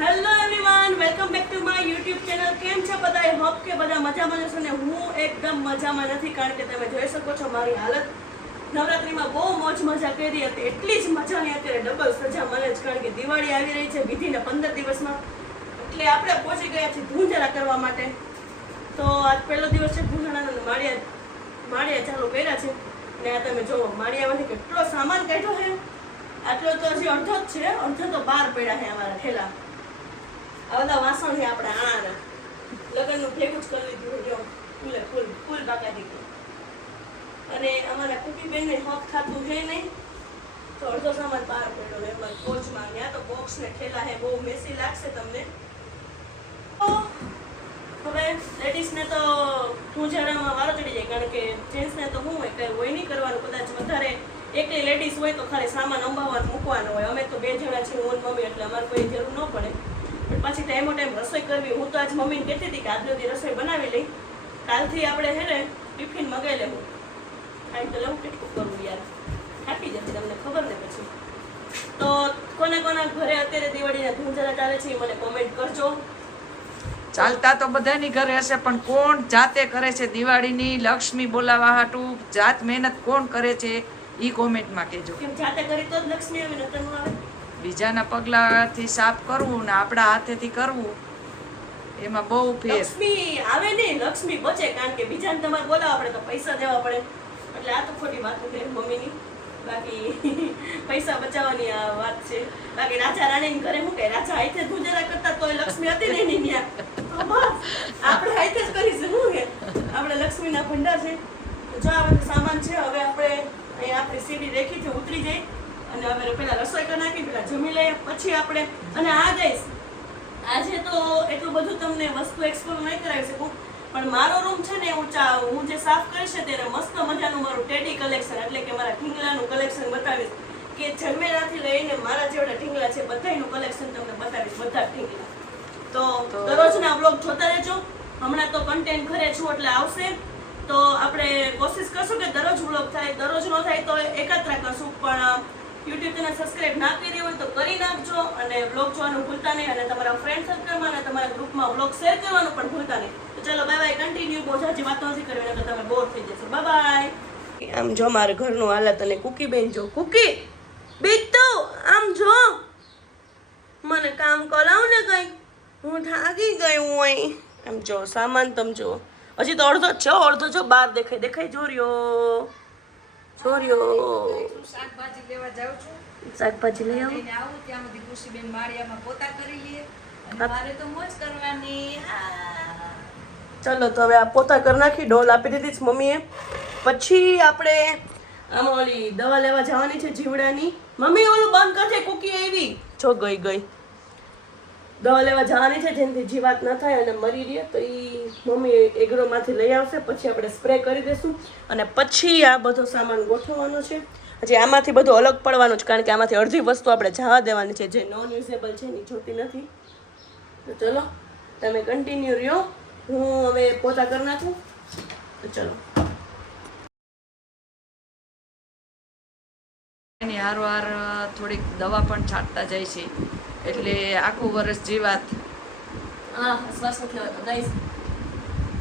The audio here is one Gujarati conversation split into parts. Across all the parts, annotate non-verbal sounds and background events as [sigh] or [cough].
Hello everyone welcome back to my YouTube channel કેમ છો બધા? હોપ કે બધા મજામાં જશો ને હું એકદમ મજામાં નથી, કારણ કે તમે જોઈ શકો છો મારી હાલત. નવરાત્રીમાં બહુ મોજ મજા કરી હતી. એટલી જ મજાની અત્યારે ડબલ સજા મળે જ, કારણ કે દિવાળી આવી રહી છે વિધિને પંદર દિવસમાં. એટલે આપણે પહોંચી ગયા છીએ ધૂંધરા કરવા માટે. તો આજ પહેલો દિવસ છે ધૂંધરાનો માળિયા માળિયા ચાલુ કર્યા છે. ને આ તમે જુઓ, માળિયામાંથી કેટલો સામાન કાઢ્યો છે. આટલો તો હજી અડધો જ છે, અડધો તો બહાર પડ્યા છે અમારા ઠેલા આ વાસણ છે આપણે આના લગ્નનું ભેગું કરી લીધું જો, ફૂલે, ફૂલ ફૂલ પાકા દીકરી અને અમારા કુકીબેનને હક ખાતું છે નહીં. તો અડધો સામાન બહાર પડ્યો એમાં કોચમાં ત્યાં તો બોક્સ ને ઠેલા છે, બહુ મેસી લાગશે તમને. હવે લેડીઝને તો પૂજારામાં વારો ચડી જાય, કારણ કે જેન્ટ્સને તો શું હોય, કંઈ હોય નહીં કરવાનું, કદાચ વધારે એકલી લેડીઝ હોય તો ખાલી સામાન અંબાવાનું મૂકવાનો હોય. અમે તો બે જણા છીએ, હું મમ્મી, એટલે અમારે કોઈ જરૂર ન પડે. પાછી ટાઈમો ટાઈમ રસોઈ કરવી હું તો આજ મમ્મીને કહેતી હતી કે આજનો દી રસોઈ બનાવી લઈ. કાલથી આપણે હે ને ટિફિન મગાવી લેવું. કાંઈ તો લેવું કેટલું કરવું યાર. થાકી જશે તમને ખબર ને પછી. તો કોના કોના ઘરે અત્યારે દિવાળીના ધૂંધરા ચાલે છે એ મને કોમેન્ટ કરજો. ચાલતા તો બધાની ઘરે હશે પણ કોણ જાતે કરે છે દિવાળીની? લક્ષ્મી બોલાવા હાટું જાત મહેનત કોણ કરે છે? ઈ કોમેન્ટમાં કહેજો. કેમ જાતે કરી તો જ લક્ષ્મી આવે નતર ન આવે? બીજાના પગલાથી સાફ કરવું ને આપણા હાથેથી કરવું, એમાં બહુ ફેર. લક્ષ્મી આવે નહીં, લક્ષ્મી બચે કારણ કે બીજાને તમારે બોલાવવા પડે તો પૈસા દેવા પડે. એટલે આ તો ખોટી વાત છે મમ્મીની. બાકી [laughs] પૈસા બચાવવાની આ વાત છે. બાકી રાજા રાણીને ઘરે મૂકે રાજા હાથે ગુજારા કરતા તોય લક્ષ્મી હતી નહીં ન્યા. આપણે હાથે જ કરીશું શું કે? આપણે લક્ષ્મીના ભંડાર છે. તો જો આ સામાન છે, હવે આપણે અહીંયા આપણી સીડી રેખીથી ઉતરી જઈ. અને અમે પેલા રસોઈ કરી નાખી પેલા જમી લઈએ પછી આપણે અને આ ગઈશ આજે તો એટલું બધું તમને વસ્તુ એક્સપ્લોર નહીં કરાવી શકું પણ મારો રૂમ છે ને હું ચા હું જે સાફ કરીશ ને ત્યારે મસ્ત મજાનું મારું ટેડી કલેક્શન એટલે કે મારા ઢીંગલાનું કલેક્શન બતાવીશ કે જન્મેરાથી લઈને મારા જેવડા ઢીંગલા છે બધાનું કલેક્શન તમને બતાવીશ બધા ઢીંગલા. તો તો- દરરોજના બ્લોગ જોતા રહેજો હમણાં તો કન્ટેન્ટ ઘરે છું એટલે આવશે. તો આપણે કોશિશ કરશું કે દરરોજ બ્લોગ થાય દરરોજ ન થાય તો એકાત્રા કરશું પણ યુટ્યુબ ચેનલ સબસ્ક્રાઇબ ના કરી હોય તો કરી નાખજો અને બ્લોગ જોવાનું ભૂલતા નહીં અને તમારા ફ્રેન્ડ સર્કલમાં અને તમારા ગ્રુપમાં બ્લોગ શેર કરવાનું પણ ભૂલતા નહીં. તો ચલો બાય બાય કન્ટિન્યુ બહુ જાજી વાતો નથી કરવી, નકર તમે બોર થઈ જશો. બાય બાય આમ જો મારા ઘરનું હાલત અને કુકી બેન જો. કુકી બીક તો આમ જો. મને કામ કરાવ ને કઈ હું થાકી ગઈ અહીં એમ જો, સામાન તમે જો. હજી તો અડધો છે અડધો જો બહાર દેખાય દેખાય જોર્યો જોર્યો શાકભાજી લેવા જાઉં છું. શાકભાજી લઈ આવો. આવું ત્યાં સુધી ખુશીબેન માળિયામાં પોતા કરી લઈએ અને મારે તો મોજ કરવાની. ચલો તો હવે આ પોતા કરી નાખી ડોલ આપી દીધી છે મમ્મીએ. પછી આપણે આમાં ઓલી દવા લેવા જવાની છે જીવડાની. મમ્મી ઓલું બંધ કરજે કુકી આવી. જો ગઈ ગઈ. દવા લેવા જવાની છે, જેનાથી જીવાત ન થાય અને મરી રહે તો એ મમ્મી એગ્રોમાંથી લઈ આવશે, પછી આપણે સ્પ્રે કરી દઈશું અને પછી આ બધો સામાન ગોઠવવાનો છે. હજી આમાંથી બધું અલગ પડવાનું છે કારણ કે આમાંથી અડધી વસ્તુ આપણે જવા દેવાની છે, જે નોન યુઝેબલ છે, એની જોતી નથી. તો ચલો, તમે કન્ટિન્યુ રહ્યો. હું હવે પોતા કરી નાખું. તો ચલો. એની હારવાર થોડીક દવા પણ છાંટતા જાય છે. એટલે આખું વર્ષ જીવાત હા, શ્વાસ નથી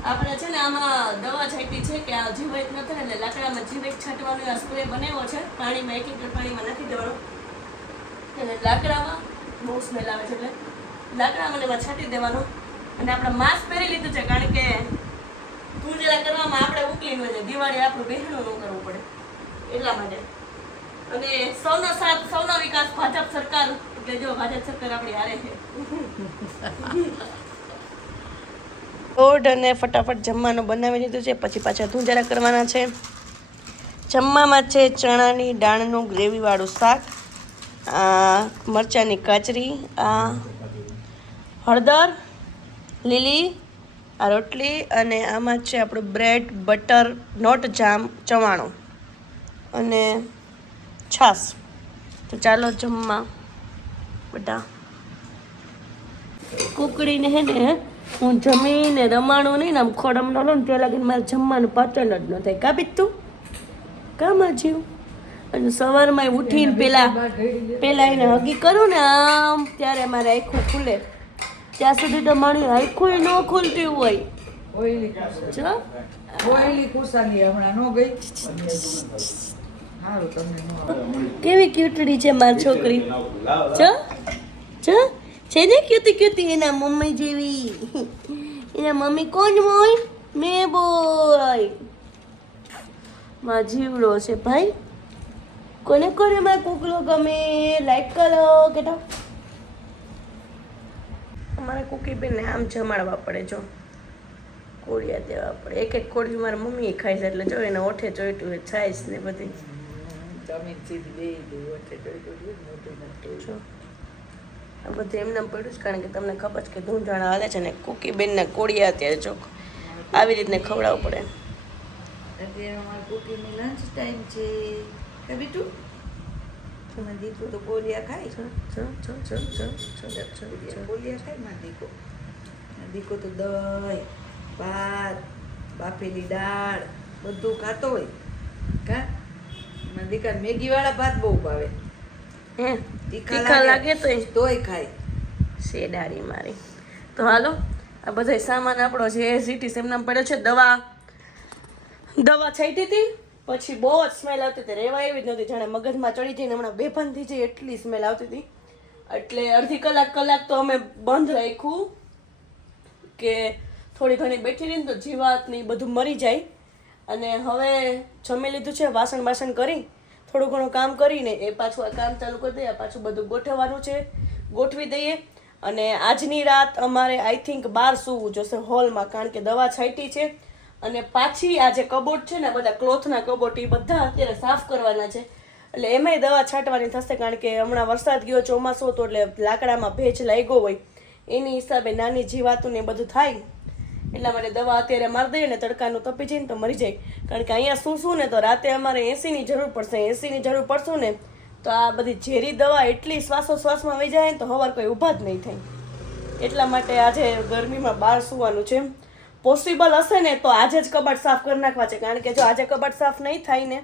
આપણે છે ને આમાં દવા છાંટી છે કે આ જીવાત ન થાય ને લાકડામાં જીવાત છાંટવાનો આ સ્પ્રે બનાવ્યો છે. પાણીમાં એક લીટર પાણીમાં નાખી દેવાનો. અને લાકડામાં બહુ સ્મેલ આવે છે એટલે લાકડામાં ને એમાં છાંટી દેવાનો. અને આપણે માસ્ક પહેરી લીધું છે કારણ કે પૂજેલા કરવામાં આપણે ઉકલી હોય છે દિવાળી આપણું બહેનું ન કરવું પડે. એટલા માટે. અને સૌનો સાથ, સૌનો વિકાસ ભાજપ સરકાર એટલે જો ભાજપ સરકાર આપણી હારે છે. રોડ અને ફટાફટ જમવાનું બનાવી દીધું છે, પછી પાછા ધુંજારા કરવાના છે. જમવામાં છે ચણાની દાળનું ગ્રેવીવાળું શાક આ મરચાંની કાચરી આ હળદર, લીલી, આ રોટલી અને આમાં છે આપણું બ્રેડ બટર નોટ જામ ચવાણું. અને છાશ તો ચાલો જમવા. બધા. કુકડીને હે ને હું જમીને રમાણું નહીં ને આમ ખોડમ ન લો ને ત્યાં લાગીને મારે જમવાનું પાચન જ ન થાય. કાપી તું કામ જીવ? અને સવારમાં ઉઠીને પેલા પેલા એને હગી કરું ને આમ ત્યારે મારે આખું ખુલે. ત્યાં સુધી તો મારી આખું ન ખુલતી હોય. ઓઈલી ઓઈલી કુસાની હમણાં ન ગઈ. કેવી ક્યુટડી છે માર છોકરી? જો જો છે ને ક્યુટી ક્યુટી એના મમ્મી જેવી. એના મમ્મી કોણ હોય? મેં બોય. માં જીવડો છે ભાઈ. કોને કોને માં કુકલો ગમે? લાઈક કરો કેട്ടോ અમારે કુકી બેનને આમ જમાડવા પડે જો. કોળિયા દેવા પડે. એક એક કોળિયું મારા મમ્મી ખાય છે એટલે જો એને ઓઠે જોઈતું હોય છાઈશ ને બધી. તમે ચીજ બે દીધું એટલે મોટું મોટું છો આ બધું એમને પડ્યું છે કારણ કે તમને ખબર છે કે ધૂંધાણા હાલે છે ને કુકી બેનને કોળિયા અત્યારે ચોક આવી રીતને ખવડાવવું પડે. અમારે કુકીની લંચ ટાઈમ છે. કે બીટું દીકરો તો કોલિયા ખાય. કોલિયા ખાયમાં દીકો. દીકો તો દહીં ભાત બાફેલી દાળ બધું ખાતો હોય. કા? માં દીકા મેગી વાળા ભાત બહુ ભાવે. હે? તીખા લાગે તો તોય ખાય. શેડારી મારી. તો હાલો આ બધા સામાન આપણો જે સીટી એમનામ પડ્યો છે દવા. દવા છાંટી હતી પછી બહુ જ સ્મેલ આવતી હતી. રહેવા એવી જ નહોતી જાણે મગજમાં ચડી જઈને હમણાં બેભાન થઈ જઈ એટલી સ્મેલ આવતી હતી. એટલે અડધી કલાક કલાક તો અમે બંધ રાખ્યું કે થોડી ઘણી બેઠી રહીને તો જીવાત ને બધું મરી જાય. અને હવે જમી લીધું છે, વાસણ બાસણ કરી, થોડું ઘણું કામ કરીને એ પાછું આ કામ ચાલુ કરી દઈએ પાછું બધું ગોઠવવાનું છે, ગોઠવી દઈએ. અને આજની રાત અમારે આઈ થિંક બાર સૂવું જોશે હોલમાં, કારણ કે દવા છાંટી છે. અને પાછી આ જે કબોટ છે ને બધા ક્લોથના કબોટ એ બધા અત્યારે સાફ કરવાના છે. એટલે એમાંય દવા છાંટવાની થશે, કારણ કે હમણાં વરસાદ ગયો ચોમાસું હતું, એટલે લાકડામાં ભેજ લાગ્યો હોય. એની હિસાબે નાની જીવાતું ને બધું થાય. એટલા માટે દવા અત્યારે મારી દઈએ ને તડકાનું તપી જઈને તો મરી જાય. કારણ કે અહીંયા શું શું ને તો રાતે અમારે એસીની જરૂર પડશે. એસીની જરૂર પડશું ને તો આ બધી ઝેરી દવા એટલી શ્વાસોશ્વાસમાં વહી જાય ને તો હવાર કોઈ ઊભા જ નહીં થાય. એટલા માટે આજે ગરમીમાં બહાર સૂવાનું છે. પોસિબલ હશે ને તો આજે જ કબાટ સાફ કરી નાખવા છે. કારણ કે જો આજે કબાટ સાફ નહીં થાય ને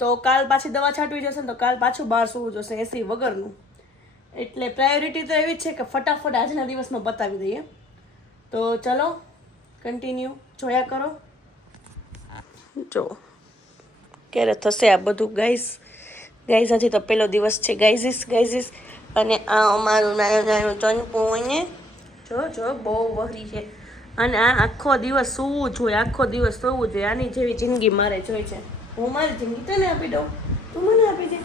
તો કાલ પાછી દવા છાંટવી જશે ને તો કાલ પાછું બહાર સૂવું જોશે એસી વગરનું. એટલે પ્રાયોરિટી તો એવી જ છે કે ફટાફટ આજના દિવસમાં બતાવી દઈએ. તો ચલો કન્ટિન્યુ જોયા કરો. જો, ક્યારે થશે આ બધું ગાઈસ ગાઈસ હજી તો પહેલો દિવસ છે ગાઈઝીસ ગાઈઝીસ અને આ અમારું નાનું નાનું ચંપુ ને જો જો, બહુ વહરી છે. અને આ આખો દિવસ સૂવું જોઈએ આખો દિવસ સૂવું જોઈએ આની જેવી જિંદગી મારે જોઈ છે. હું મારી જિંદગી તને આપી દઉં. તું મને આપી દે.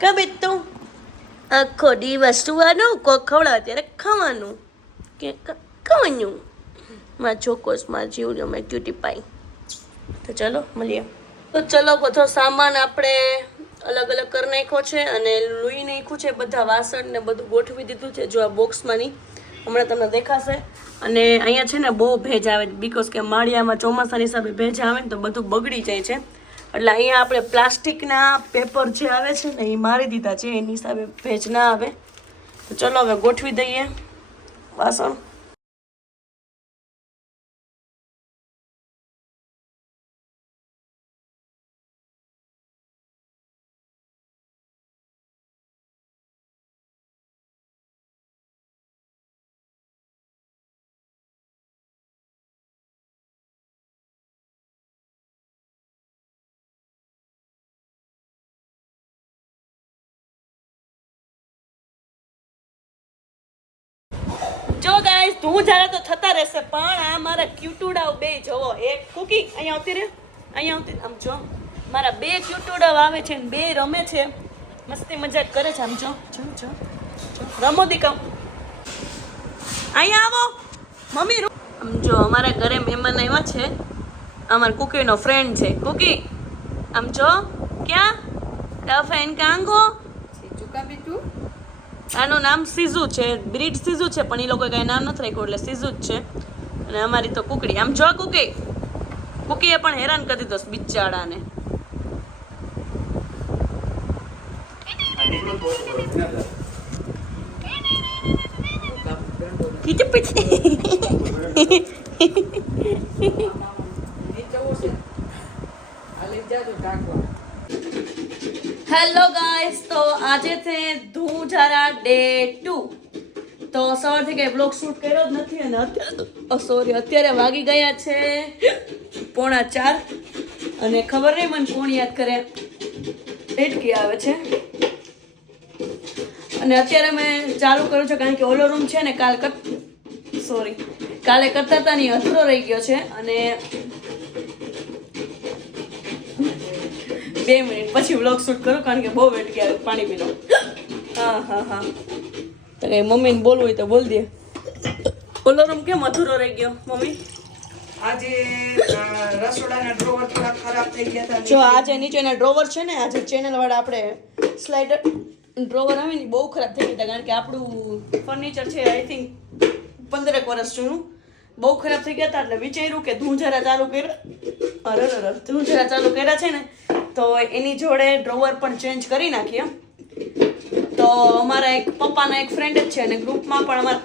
કબે તું? આખો દિવસ સુવાનું કો ખવડાવે ત્યારે ખાવાનું. કે ખાવાનું માં ચોક્કસમાં જીવનો મેં ક્યુટી પાઈ તો ચલો, મળીએ. તો ચલો, બધો સામાન આપણે અલગ અલગ કરી નાખ્યો છે અને લૂઈ નાખ્યું છે. બધા વાસણ ને બધું ગોઠવી દીધું છે જો આ બોક્સમાં નહીં હમણાં તમને દેખાશે. અને અહીંયા છે ને બહુ ભેજ આવે બીકોઝ કે માળિયામાં ચોમાસાની હિસાબે ભેજ આવે ને તો બધું બગડી જાય છે. એટલે અહીંયા આપણે પ્લાસ્ટિકના પેપર જે આવે છે ને એ મારી દીધા છે. એની હિસાબે ભેજ ના આવે. તો ચલો, હવે ગોઠવી દઈએ વાસણ. તું જ્યારે તો થતા રહેશે, પણ આ મારા ક્યુટુડાઓ બે જોવો. એક કુકી, અહીંયા આવતી રહે. અહીંયા આવતી આમ જો, મારા બે ક્યુટુડાઓ આવે છે ને બે રમે છે. મસ્તી મજાક કરે છે. આમ જો જો જો. રમો દીકમ અહીંયા આવો. મમ્મી આમ જો, અમારા ઘરે મહેમાન આવ્યા છે. અમારા કુકીનો ફ્રેન્ડ છે. કુકી, આમ જો, ક્યાં? ટફ એન્ડ કાંગો ચૂકા બીટું. આનું નામ સીઝુ છે, બ્રીડ સીઝુ છે, પણ એ લોકો કઈ નામ નથી રાખ્યું, એટલે સીઝુ જ છે. અને અમારી તો કુકડી, આમ જો કુકી. કુકીએ પણ હેરાન કરી દીધો બિચારાને. હેલો ગાઈસ ઢાંકવા આજે છે ધૂજારા ડે ટુ. તો સવારથી કઈ બ્લોગ શૂટ કર્યો જ નથી અને અત્યારે સોરી અત્યારે વાગી ગયા છે પોણા ચાર. અને ખબર નહીં મને કોણ યાદ કરે. એટકી આવે છે. અને અત્યારે મેં ચાલુ કર્યું છે કારણ કે ઓલો રૂમ છે ને કાલ કત સોરી કાલે કરતા હતા ની અધૂરો રહી ગયો છે અને બે મિનિટ પછી વ્લોગ શૂટ કરું કારણ કે બહુ વેટ આવે, પાણી પીલો હા હા હા તો કઈ મમ્મીને બોલવું હોય તો બોલ દે. ઓલો રૂમ કેમ અધૂરો રહી ગયો મમ્મી? આજે રસોડાના ડ્રોવર થોડા ખરાબ થઈ ગયા હતા જો આજે નીચેના ડ્રોવર છે ને આજે ચેનલ વાળા આપણે સ્લાઇડર ડ્રોવર આવે ને બહુ ખરાબ થઈ ગયા હતા કારણ કે આપણું ફર્નિચર છે આઈ થિંક પંદરેક વર્ષ જૂનું. બહુ ખરાબ થઈ ગયા હતા એટલે વિચાર્યું કે ધૂંઝરા ચાલુ કર્યા. અરે અરે ધૂંઝરા ચાલુ કર્યા છે ને તો એની જોડે ડ્રોવર પણ ચેન્જ કરી નાખીએ તો અમારા એક પપ્પાના એક ફ્રેન્ડ જ છે અને ગ્રુપમાં પણ અમારા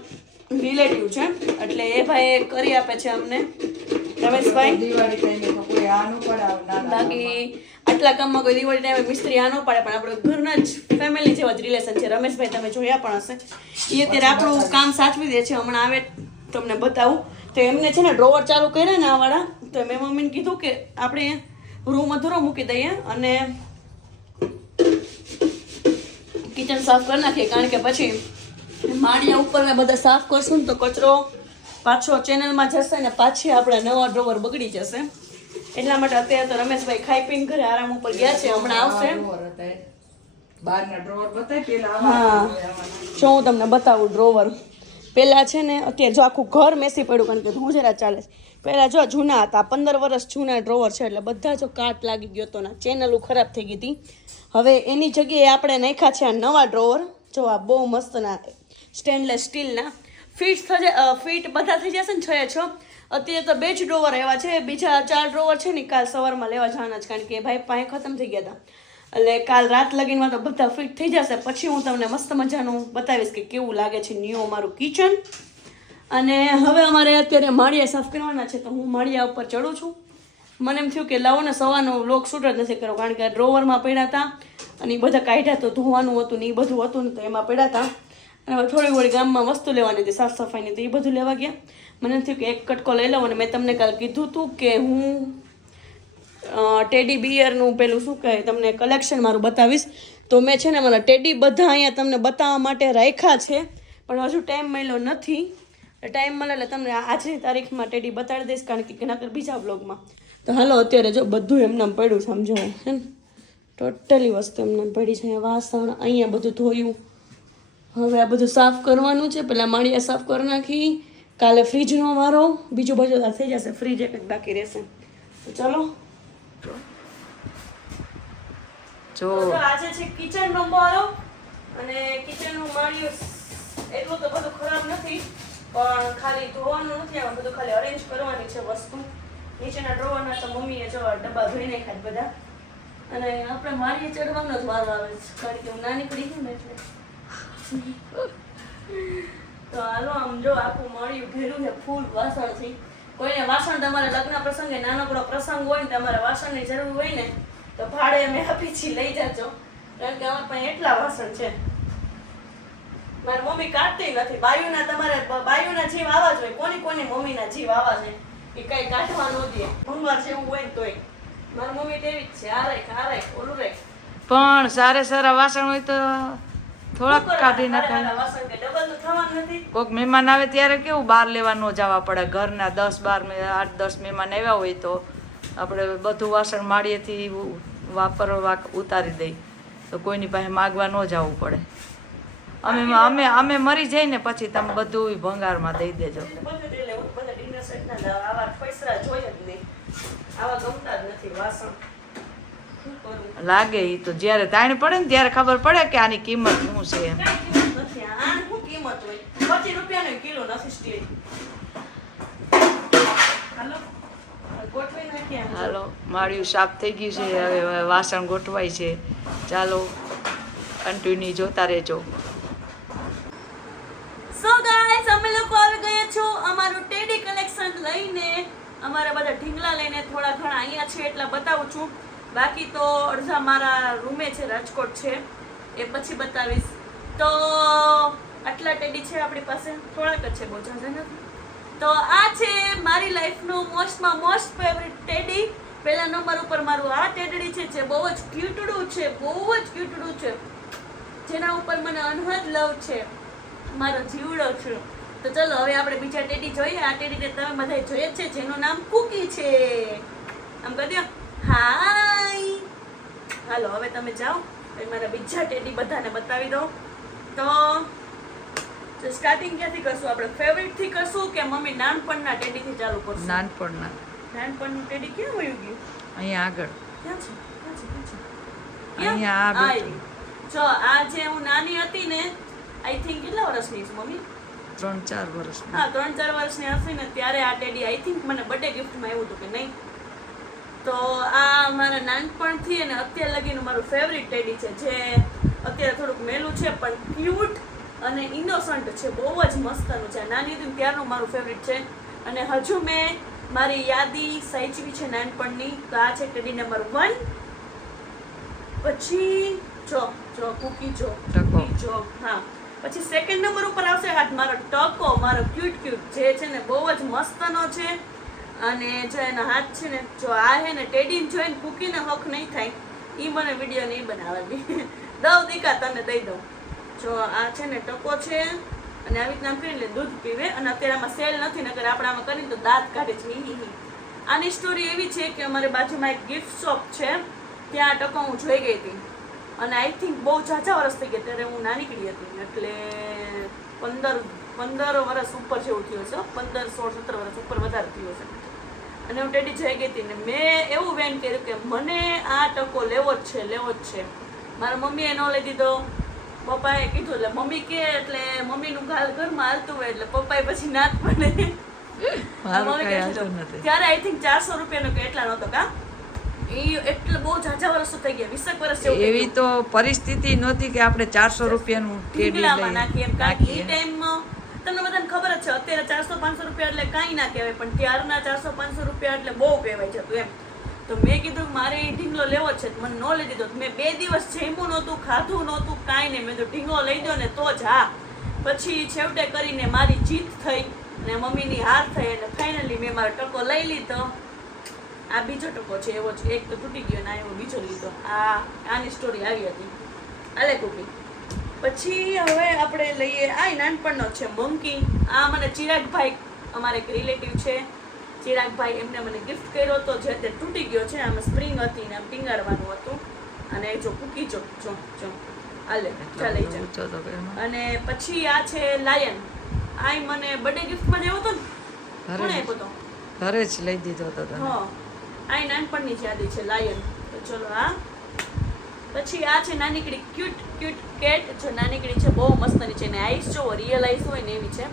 રિલેટિવ છે. એટલે એ ભાઈ કરી આપે છે અમને. રમેશભાઈ? બાકી આટલા કામમાં કોઈ દિવાળી ટાઈમે મિસ્ત્રી આ ન પાડે પણ આપણે ઘરના જ ફેમિલી જેવા જ રિલેશન છે. રમેશભાઈ તમે જોયા પણ હશે. એ અત્યારે આપણું કામ સાચવી દે છે. હમણાં આવે તમને બતાવું. તો એમને છે ને ડ્રોવર ચાલુ કર્યા ને આ વાળા તો મેં મમ્મીને કીધું કે આપણે રૂમ અધૂરો મૂકી દઈએ અને કિચન સાફ કરી નાખીએ કારણ કે પછી માળિયા ઉપર ને બધા સાફ કરશું ને તો કચરો પાછો ચેનલમાં જશે ને પાછી આપણે નવા ડ્રોવર બગડી જશે. એટલા માટે અત્યારે તો રમેશભાઈ ખાઈ પીને ઘરે આરામ ઉપર ગયા છે હમણાં આવશે. હા. જો હું તમને બતાવું ડ્રોવર પેલા છે ને, અત્યારે જો આખું ઘર મેસી પડ્યું, કારણ કે ધૂંઝરા ચાલે છે. પહેલાં જો જૂના હતા, પંદર વર્ષ જૂના ડ્રોવર છે, એટલે બધા જો કાટ લાગી ગયો તો ના ચેનલો ખરાબ થઈ ગઈ હતી. હવે એની જગ્યાએ આપણે નાખ્યા છે આ નવા ડ્રોવર જો આ બહુ મસ્તના સ્ટેનલેસ સ્ટીલના ફીટ થશે ફીટ બધા થઈ જશે ને છ છ. અત્યારે તો બે જ ડ્રોવર એવા છે. બીજા ચાર ડ્રોવર છે ને, કાલ સવારમાં લેવા જવાના જ, કારણ કે ભાઈ પાસે ખતમ થઈ ગયા હતા. એટલે કાલ રાત લગીનમાં તો બધા ફિટ થઈ જશે. પછી હું તમને મસ્ત મજાનું બતાવીશ કે કેવું લાગે છે ન્યૂ અમારું કિચન. અને હવે અમારે અત્યારે માળિયા સાફ કરવાના છે તો હું માળિયા ઉપર ચડું છું. મને એમ થયું કે લાવો ને, સવારનો લોક શૂટ જ નથી કર્યો, કારણ કે ડ્રોવરમાં પડ્યા હતા અને એ બધા કાઢ્યા તો ધોવાનું હતું ને એ બધું હતું ને તો એમાં પડ્યા હતા. અને થોડી ઘણી ગામમાં વસ્તુ લેવાની હતી સાફ સફાઈની તો એ બધું લેવા ગયા. મને એમ થયું કે એક કટકો લઈ લઉં અને મેં તમને કાલ કીધું હતું કે હું ટેડી બિયરનું પેલું શું કહે, તમને કલેક્શન મારું બતાવીશ. તો મેં છે ને મારા ટેડી બધા અહીંયા તમને બતાવવા માટે રાખ્યા છે. પણ હજુ ટાઈમ મળ્યો નથી. ટાઈમ મળે એટલે તમને આજની તારીખમાં ટેડી બતાડી દઈશ, કારણ કે નકર બીજા બ્લોગમાં તો હાલો, અત્યારે જો બધું એમને પડ્યું સમજો. હે ને? ટોટલી વસ્તુ એમને પડી છે. વાસણ, અહીંયા બધું ધોયું. હવે આ બધું સાફ કરવાનું છે. પેલા માળિયા સાફ કરી નાખી. કાલે ફ્રીજનો વારો. બીજું બધું થઈ જશે ફ્રીજ એક જ બાકી રહેશે. તો ચલો. જો. આજે છે કિચન રૂમ વાળો. અને કિચન રૂમ માળિયું એટલું તો બધું ખરાબ નથી. પણ ખાલી ધોવાનું નથી આવે બધું ખાલી અરેન્જ કરવાની છે વસ્તુ. નીચેના ડ્રોવરના તો મમ્મીએ જો ડબ્બા ધોઈ નાખ્યા બધા. અને આપણે માળીએ ચડવાનો જ વારો આવે છે. કારણ કે હું નાની પડી ગઈ ને એટલે. તો હાલો, આમ જો આખું મળ્યું ભેરું ને ફૂલ વાસણથી કોઈને વાસણ તમારે લગ્ન પ્રસંગે નાનકડો પ્રસંગ હોય ને તમારે વાસણની જરૂર હોય ને તો ભાડે અમે આપી છીએ લઈ જાજો. કારણ કે અમારા પાસે એટલા વાસણ છે. મારી મમ્મી કાઢતી નથી. બાયુના તમારે બાયુના જીવ આવા જ હોય. કોની કોની મમ્મીના જીવ આવા છે? એ કઈ કાઢવા ન દે. ભંગાર જેવું હોય ને તોય. મારી મમ્મી તેવી જ છે. આ રાખ આ રાખ ઓલું રાખ. પણ સારે સારા વાસણ હોય તો થોડાક કાઢી? નાખાય. કોઈક મહેમાન આવે ત્યારે કેવું બહાર લેવા ન જવા પડે? ઘરના દસ બાર મે- આઠ દસ મહેમાન આવ્યા હોય તો આપણે બધું વાસણ માળીએથી વાપરવા ઉતારી દઈ. તો કોઈની પાસે માગવા ન જવું પડે. અમે અમે અમે મરી જઈએ ને પછી તમે બધું ભંગારમાં દઈ દેજો. લાગે એ તો જ્યારે તાણ પડે ને ત્યારે ખબર પડે કે આની કિંમત શું છે એમ કાંઈ કિંમત નથી આની શું કિંમત હોય પચીસ રૂપિયાનો કિલો નથી સ્ટીલ હાલો ગોઠવી નાખીએ આમ. હાલો, માળિયું સાફ થઈ ગયું છે, હવે વાસણ ગોઠવાય છે. ચાલો કન્ટિન્યુ જોતા રહેજો. સો ગાઈસ અમે લોકો આવી ગયા છો અમારું ટેડી કલેક્શન લઈને. અમારા બધા ઢીંગલા લઈને થોડા ઘણા અહીંયા છે એટલા બતાવું છું. બાકી તો અડધા મારા રૂમે છે, રાજકોટ છે. એ પછી બતાવીશ. તો આટલા ટેડી છે આપણી પાસે? થોડાક જ છે, બહુ ઝાઝા નથી? તો આ છે મારી લાઈફનું મોસ્ટમાં મોસ્ટ ફેવરિટ ટેડી પહેલા નંબર ઉપર મારું આ ટેડડી છે, જે બહુ જ ક્યુટડું છે, બહુ જ ક્યુટડું છે. જેના ઉપર મને અનહદ લવ છે. મારો જીવડો છે. તો ચલો, હવે આપણે બીજા ટેડી જોઈએ. આ ટેડીને તમે બધા જોઈએ છે, જેનું નામ કુકી છે. આમ કહી દો. હાય હાલો, હવે તમે જાઓ. મારા બીજા ટેડી બધાને બતાવી દો તો સ્ટાર્ટિંગ ક્યાંથી કરશું આપણે? ફેવરિટથી કરશું કે મમ્મી નાનપણના ટેડી થી ચાલુ કરશું? નાનપણના. નાનપણનું ટેડી ક્યાં વયું ગયું? અહીંયા આગળ. ક્યાં છે? ક્યાં છે? ક્યાં છે? અહીંયા આ જો આ જે હું નાની હતી ને આઈ થિંક કેટલા વર્ષની છે મમ્મી? ત્રણ ચાર વર્ષની હા ત્રણ ચાર વર્ષની હતી ને ત્યારે આ ટેડી આઈ થિંક મને બર્થડે ગિફ્ટમાં આવ્યું હતું કે નહીં? તો આ મારા નાનપણથી અને અત્યાર લગીનું મારું ફેવરિટ ટેડી છે જે અત્યારે થોડુંક મેલું છે પણ ક્યુટ અને ઇનોસન્ટ છે બહુ જ મસ્તનું છે. નાની હતી ત્યારનું મારું ફેવરિટ છે. અને હજુ મેં મારી યાદી સાચવી છે નાનપણની. તો આ છે ટેડી નંબર વન. પછી જો જો કુકી જો. કુકી જો હા. પછી સેકન્ડ નંબર ઉપર આવશે હાથ મારો ટકો મારો ક્યુટ ક્યુટ જે છે ને બહુ જ મસ્તનો છે. અને જો એનો હાથ છે ને જો આ હે ને ટેડીને જોઈને કુકીને હક નહીં થાય. એ મને વીડિયો નહીં બનાવવાની દઉં દીકા તને દઈ દઉં. જો આ છે ને ટકો છે, અને આવી રીતના કરીને દૂધ પીવે, અને અત્યારે આમાં સેલ નથી, નકર આપણે આમાં કરીને તો દાંત કાઢે છે. હી. આની સ્ટોરી એવી છે કે અમારે બાજુમાં એક ગિફ્ટ શોપ છે, ત્યાં ટકો હું જોઈ ગઈ હતી. અને આઈ થિંક બહુ ઝાઝા વર્ષ થઈ ગયા, ત્યારે હું નાનીકડી હતી. એટલે પંદર પંદર વર્ષ ઉપર જેવું થયું છે પંદર, સોળ, સત્તર વર્ષ ઉપર વધારે થયું છે અને હું ટેડી જઈ ગઈ હતી, ને મેં એવું વેન કર્યું કે મને આ ટકો લેવો જ છે, લેવો જ છે. મારા મમ્મીએ ન લઈ દીધો. પપ્પાએ કીધું એટલે મમ્મી કે એટલે મમ્મીનું ગાલ ઘરમાં હાલતું હોય એટલે પપ્પાએ પછી ના જ પડે ત્યારે આઈ થિંક ચારસો રૂપિયાનો કે એટલા નહોતો કા? એ એટલે બહુ ઝાઝા વર્ષો થઈ ગયા વીસેક વર્ષ એવી તો પરિસ્થિતિ નહોતી કે આપણે ચારસો રૂપિયાનું ઢીંગલામાં નાખીએ કારણ કે એ ટાઈમમાં તમને બધાને ખબર જ છે અત્યારે ચારસો પાંચસો રૂપિયા એટલે કાંઈ ના કહેવાય પણ ત્યારના ચારસો પાંચસો રૂપિયા એટલે બહુ કહેવાય છે એમ. તો મેં કીધું મારે એ ઢીંગલો લેવો છે મને ન લઈ દીધો. મેં બે દિવસ જમ્યું નહોતું, ખાધું નહોતું, કાંઈ નહીં. મેં તો ઢીંગલો લઈ દો ને તો જ હા. પછી છેવટે કરીને મારી જીત થઈ અને મમ્મીની હાર થઈ અને ફાઇનલી મેં મારો ટકો લઈ લીધો. આ બીજો ટકો છે, એવો છે એક તો તૂટી ગયો ને એવો બીજો લીધો. આ, આની સ્ટોરી આવી હતી. આલે કુકી. પછી હવે આપણે લઈએ, આ નાનપણનો છે, મંકી. આ મને ચિરાગભાઈ, અમારે એક રિલેટિવ છે. ચિરાગભાઈ એમને મને ગિફ્ટ કર્યો હતો જે તે તૂટી ગયો છે આમાં સ્પ્રિંગ હતી ને આમ ટીંગાડવાનું હતું. અને જો કૂકી જો જો જો. આલે ચાલે અને પછી આ છે લાયન. આ મને બર્થડે ગિફ્ટમાં જ હતો ને? કોણે આપ્યો હતો ઘરે જ લઈ દીધો હતો તને. હા. આ નાનપણની જ યાદી છે લાયન. તો ચલો આ પછી આ છે નાનીકડી ક્યુટ ક્યુટ કેટ જો નાનીકડી છે બહુ મસ્તની છે. ને આઈસ જો રિયલ આઈસ હોય ને એવી છે.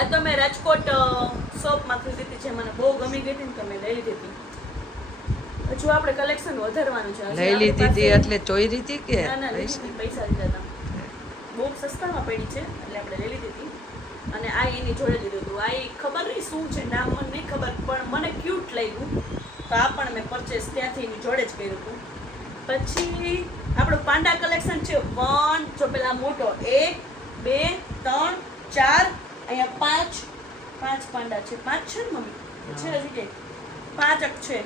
આ તો મેં રાજકોટ શોપમાં ખરીદી હતી જે મને બહુ ગમી ગઈ હતી ને તો મેં લઈ લીધી હતી. હજુ આપણે કલેક્શન વધારવાનું છે. લઈ લીધી હતી એટલે ચોઈ હતી કે ના ના પૈસા? લીધા હતા. બહુ સસ્તામાં પડી છે એટલે આપણે લઈ લીધી હતી. અને આ એની જોડે લીધું હતું. આ ખબર નહીં શું છે નામ મને નહીં ખબર પણ મને ક્યુટ લાગ્યું. તો આ પણ મેં પરચેસ ત્યાંથી એની જોડે જ કર્યું હતું. પછી આપણું પાંડા કલેક્શન છે. વન જો પેલા મોટો એક બે ત્રણ ચાર અહીંયા પાંચ પાંચ પાંડા છે. પાંચ છે ને મમ્મી? છે હજી કે પાંચ અક છે.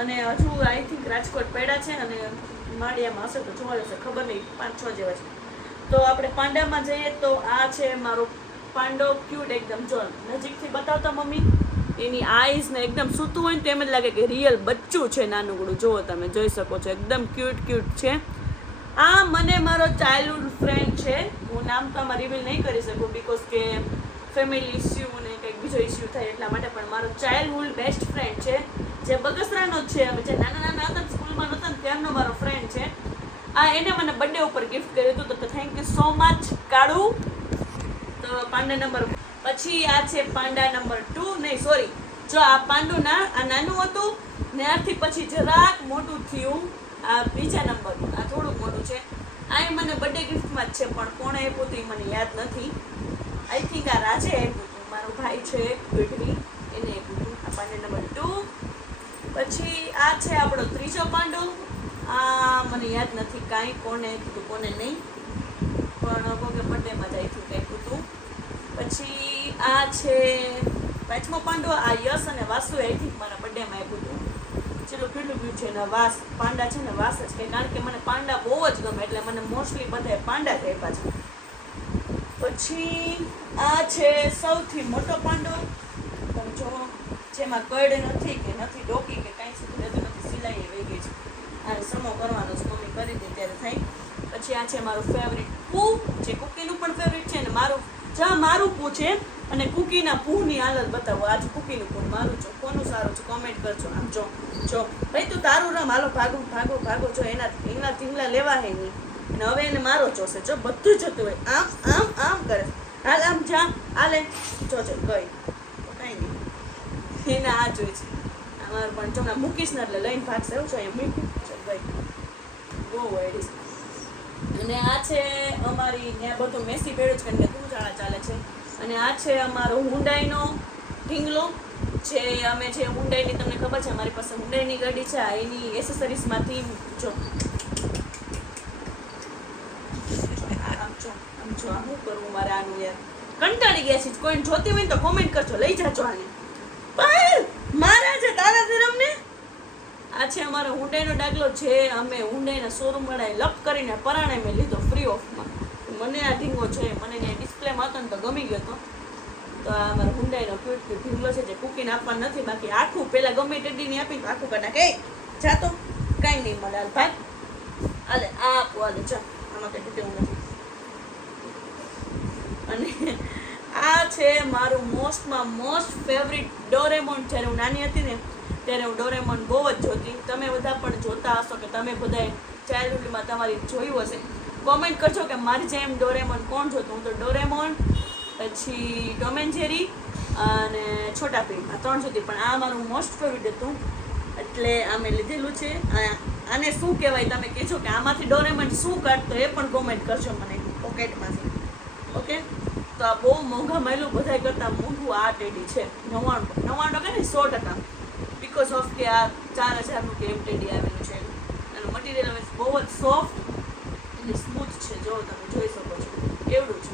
અને હજુ આઈ થિંક રાજકોટ પડ્યા છે અને માળિયામાં હશે તો જોવા જશે. ખબર નહીં પાંચ છ જેવા છે. તો આપણે પાંડામાં જઈએ તો આ છે મારો પાંડો ક્યુટ એકદમ. જો નજીકથી બતાવતા મમ્મી એની આઈઝ ને એકદમ સૂતું હોય ને તેમ જ લાગે કે રિયલ બચ્ચું છે નાનકડું. જુઓ તમે જોઈ શકો છો. એકદમ ક્યુટ ક્યુટ છે. આ મને મારો ચાઇલ્ડહુડ ફ્રેન્ડ છે. હું નામ તો આમાં રિવીલ નહીં કરી શકું બીકોઝ કે ફેમિલી ઇસ્યુ ને કંઈક બીજો ઇસ્યુ થાય એટલા માટે પણ મારો ચાઇલ્ડહુડ બેસ્ટ ફ્રેન્ડ છે, જે બગસરાનો જ છે. હવે જે નાના નાના હતા સ્કૂલમાં નહોતા ત્યારનો મારો ફ્રેન્ડ છે. આ એને મને બર્થડે ઉપર ગિફ્ટ કર્યું હતું. તો થેન્ક યુ સો મચ કાળુ. તો પાંડા નંબર પછી આ છે પાંડા નંબર ટુ નહીં સોરી જો આ પાંડુ ના, આ નાનું હતું ને આથી પછી જરાક મોટું થયું. આ બીજા નંબર આ થોડુંક મોટું છે. આ એ મને બર્થડે ગિફ્ટમાં જ છે, પણ કોણે એ મને યાદ નથી. આઈ થિંક આ રાજે આપ્યું હતું મારો ભાઈ છે ગઢવી એને આપ્યું હતું આ પાંડે નંબર ટુ. પછી આ છે આપણો ત્રીજો પાંડુ. આ મને યાદ નથી કાંઈ કોને કીધું, કોને નહીં. પણ કોકે બર્થડેમાં જ આપ્યું કંઈક હતું. પછી આ છે પાંચમો પાંડો, આ યશ અને વાસુ આઈ થિંક મારા બર્થડેમાં આપ્યું હતું. ચલો કેટલું ગયું છે ને વાસ. પાંડા છે ને વાસ જ કે કારણ કે મને પાંડા બહુ જ ગમે, એટલે મને મોસ્ટલી બધા પાંડા જ આપ્યા છે. પછી આ છે સૌથી મોટો પાંડો. તમે જો જેમાં કડ નથી કે નથી ડોકી કે કાંઈ સુધી રહેતું નથી, સિલાઈ વહી ગઈ છે. આ સમો કરવાનો છે કરી દે ત્યારે થાય. પછી આ છે મારું ફેવરિટ પૂ જે કુકીનું પણ ફેવરિટ છે અને મારું જ્યાં મારું પૂ છે. અને કુકીના પૂની હાલત બતાવો. આજ કુકીનું પૂ મારું છો. કોનું સારું છે? કોમેન્ટ કરજો. આમ જો જો. ભાઈ તું તારું રમ. હાલો, ભાગો ભાગો ભાગો. જો એના એના ઢીંગલા લેવા હે નહીં. અને હવે એને મારો જોશે જો, બધું જતું હોય. આમ આમ આમ કરે. હાલ, આમ જા. હાલે. જો જો, ગઈ. કાંઈ નહીં. એને આ જોઈ છે. અમારું પણ જો મૂકીશ ને એટલે લઈને ભાગશે. એવું છે, અહીંયા મૂકી ગઈ. બહુ વાયડી અને આ છે અમારી, ત્યાં બધું મેસી ભેળું છે કે તું જાણા ચાલે છે. અને આ છે અમારો હુંડાઈનો ઢીંગલો. જે અમે જે હુંડાઈની, તમને ખબર છે, અમારી પાસે હુંડાઈની ગાડી છે. આ એની એસેસરીઝમાંથી જો આમ જો આ શું કરવું મારે આનું યાર? કંટાળી ગયા છે કોઈને જોતી હોય ને તો કોમેન્ટ કરજો. લઈ જાજો આને. પણ મારા છે તારા ધરમને, આ છે અમારો હુંડાઈનો ડાગલો જે અમે હુંડાઈના શોરૂમ વાળાએ લપ કરીને પરાણે મેં લીધો ફ્રી ઓફમાં મને આ ઢીંગો છે, મને ત્યાં ડિસ્પ્લેમાં હતો ને તો ગમી ગયો હતો. તો આ અમારો હુંડાઈનો ક્યુટ ક્યુટ ઢીંગલો છે જે કુકીને આપવાનું નથી. બાકી આખું પહેલાં ગમે ટેડીને આપી તો આખું કાઢા કે જાતો કાંઈ નહીં મળે. હાલ ભાગ. હાલે, આ આપો, હાલે, જા. આમાં કંઈ તૂટેવું નથી. અને આ છે મારું મોસ્ટમાં મોસ્ટ ફેવરિટ ડોરેમોન જ્યારે હું નાની હતી ને, ત્યારે હું ડોરેમોન બહુ જ જોતી. તમે બધા પણ જોતા હશો કે તમે બધાએ ચાઇલ્ડહુડમાં તમારી જોયું હશે. કોમેન્ટ કરજો કે મારી જેમ ડોરેમોન કોણ જોતું? હું તો ડોરેમોન, પછી ટોમ એન્ડ જેરી અને છોટા ભીમ આ ત્રણ જોતી. પણ આ મારું મોસ્ટ ફેવરિટ હતું. એટલે આ મેં લીધેલું છે. આને શું કહેવાય તમે કહેજો કે આમાંથી ડોરેમોન શું કાઢતો એ પણ કોમેન્ટ કરજો મને પોકેટમાંથી ઓકે તો આ બહુ મોંઘા મળેલું બધા કરતાં મોંઘું આ ટેડી છે. નવ્વાણું નવ્વાણું કે ને સો ટકા. બિકોઝ ઓફ કે આ ચાર હજારનું કે એમ ટેડી આવેલું છે. એનું મટીરિયલ બહુ જ સોફ્ટ અને સ્મૂથ છે. જો તમે જોઈ શકો છો. એવડું છે.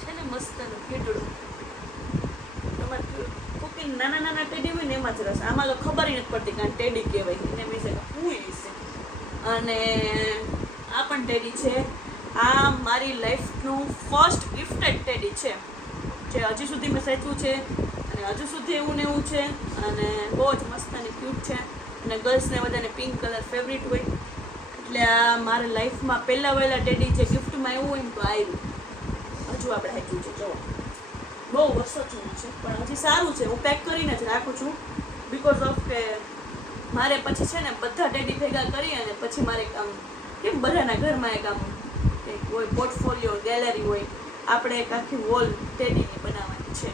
છે ને મસ્ત કીટડું તમારે કુકિંગ નાના નાના ટેડી હોય ને એમાં જ રસ. આમાં તો ખબર નથી પડતી કારણ ટેડી કહેવાય એને વિશે હું વિશે. અને આ પણ ટેડી છે. આ મારી લાઈફનું ફર્સ્ટ ગિફ્ટેડ ટેડી છે. જે હજી સુધી મેં સાચવું છે અને હજુ સુધી એવું ને એવું છે અને બહુ જ મસ્ત અને ક્યુટ છે. અને ગર્લ્સને બધાને પિંક કલર ફેવરિટ હોય. એટલે આ મારા લાઈફમાં પહેલાં વહેલા ટેડી જે ગિફ્ટમાં એવું હોય ને તો આવ્યું. હજુ આપણે હાચ્યું છે, જુઓ. બહુ વર્ષો જૂનું છે, પણ હજી સારું છે. હું પેક કરીને જ રાખું છું. બિકોઝ ઓફ કે મારે પછી છે ને બધા ટેડી ભેગા કરી અને પછી મારે આમ કેમ બધાના ઘરમાં એક આમ એક હોય પોર્ટફોલિયો ગેલેરી હોય, આપણે એક આખી વોલ ટેડીની બનાવવાની છે.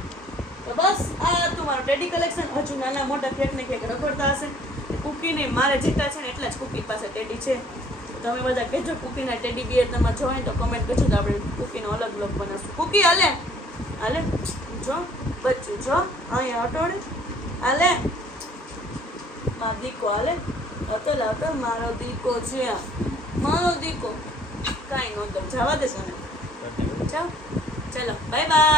તો બસ, આ હતું મારું ટેડી કલેક્શન હજુ નાના મોટા ક્યાંક ને ક્યાંક રખડતા હશે. કુકીને મારે જેટલા છે ને એટલા જ કુકી પાસે ટેડી છે. તમે બધા કહેજો કુકીના ટેડી બિયર તમારે જોવે તો કમેન્ટ કરજો તો આપણે કુકીનો અલગ અલગ બનાવશું. કુકી હાલે? હાલે? જો, બચ્ચું, જો, અહીંયા અટોડે હાલે? મારો દીકો હાલે? હતો લાવતો, મારો દીકો છે. મારો દીકો. કાંઈ નહોતો. જવા દેશો ને. ચાલો ચલો. Bye bye